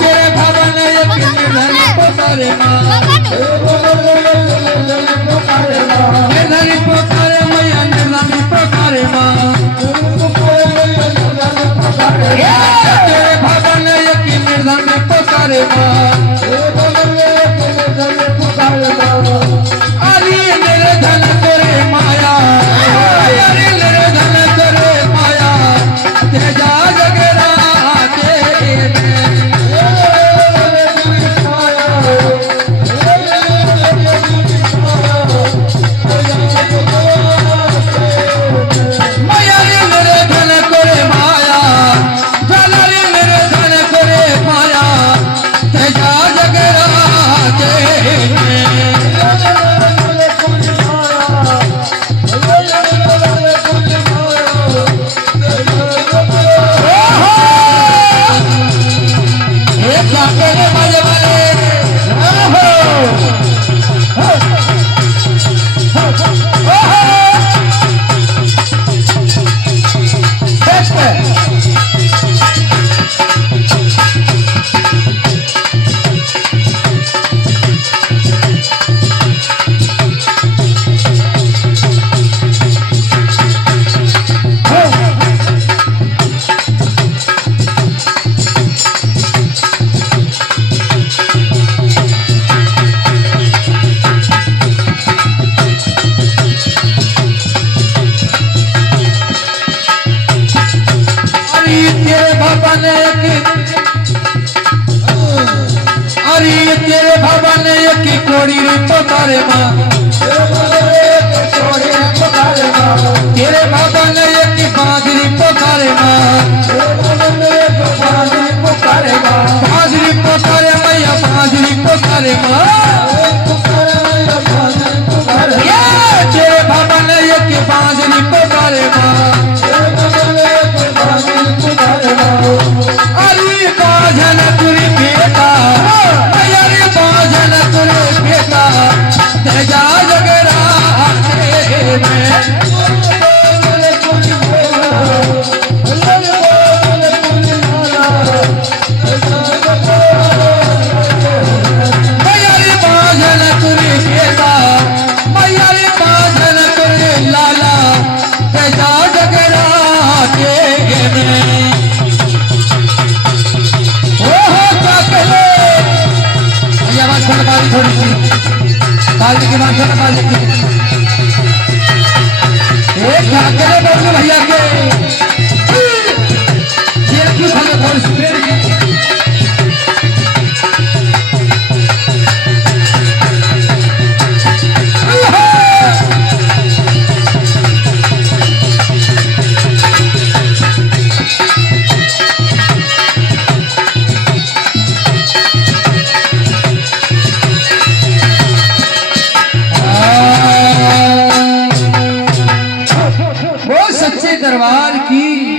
तेरे बाबा ने एक निर्धन पुकारे माँ निर्धन पुकारे मैया निर्धन पुकारे माँ तेरे बाबा ने एक निर्धन पुकारे माँ अरे निर्धन करे माया अरे निर्धन करे माया तेजा जगरा अरे तेरे बाबा ने एक कोड़ी पुकारे माँ तेरे बाबा ने एक बाजरी पुकारे माँ बाजरी पुकारे मैया बाजरी पुकारे माँ तेरे बाबा ने एक बाजरी पुकारे माँ अरे बाजन तुरी बेटा अरे बाजन तुरी बेटा तेजा जगरा थोड़ी सी बाल्टी की बात बाल्टी की एक भैया के